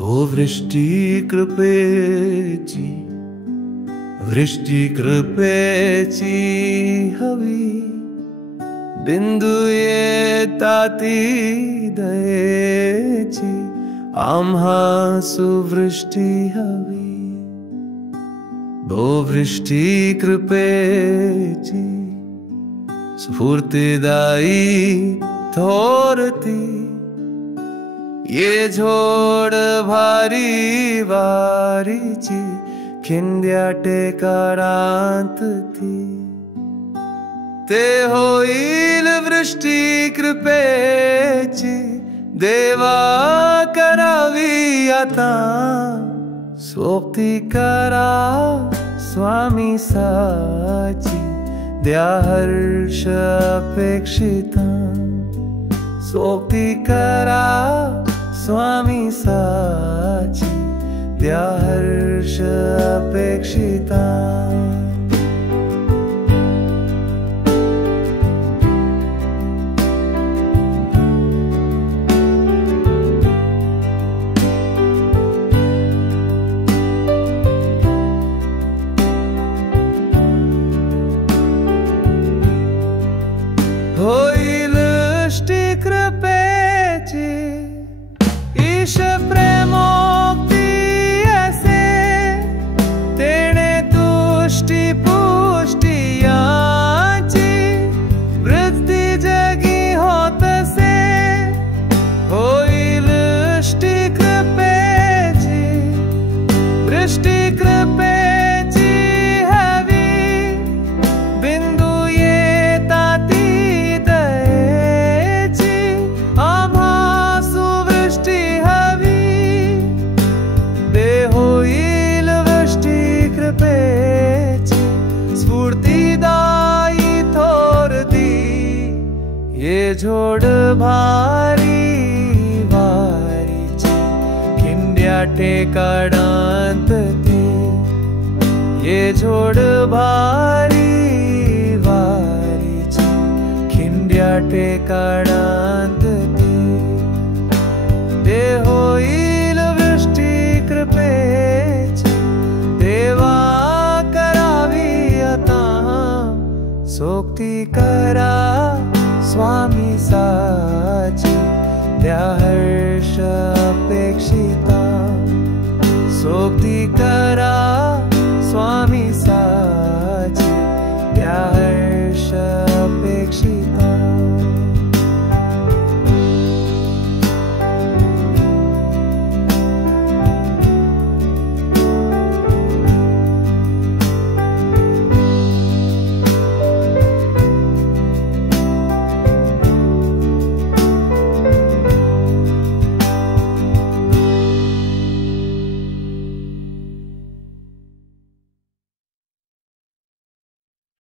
ओ वृष्टी कृपेची, वृष्टी कृपेची हवी, बिंदू येताती दयेची आम्हासु वृष्टी हवी। ओ वृष्टी कृपेची स्फूर्तिदायी थोरती, ये झोड भारी वारीची खिंड्या टेकारांतती, ते होईल वृष्टी कृपेची देवा करावी आता। सोबती करा स्वामी साची, द्या हर्ष अपेक्षिता। सोबती करा स्वामी साची, द्या हर्ष अपेक्षिता। होईल वृष्टी कृपेची ईश प्रेमोक्ती असे, तेणे तुष्टी पुष्टी याची वृत्ती जगी होतसे। होईल वृष्टी कृपेची, वृष्टी कृपेची हवी, बिंदू येताती स्फूर्तिदायी थोरती, ये झोड भारी वारीची खिंड्या टेकारांतती, ये झोड भारी वारीची खिंड्या टेकारांतती, ते होईल वृष्टी कृपेची देवा सोबती करा स्वामी सा।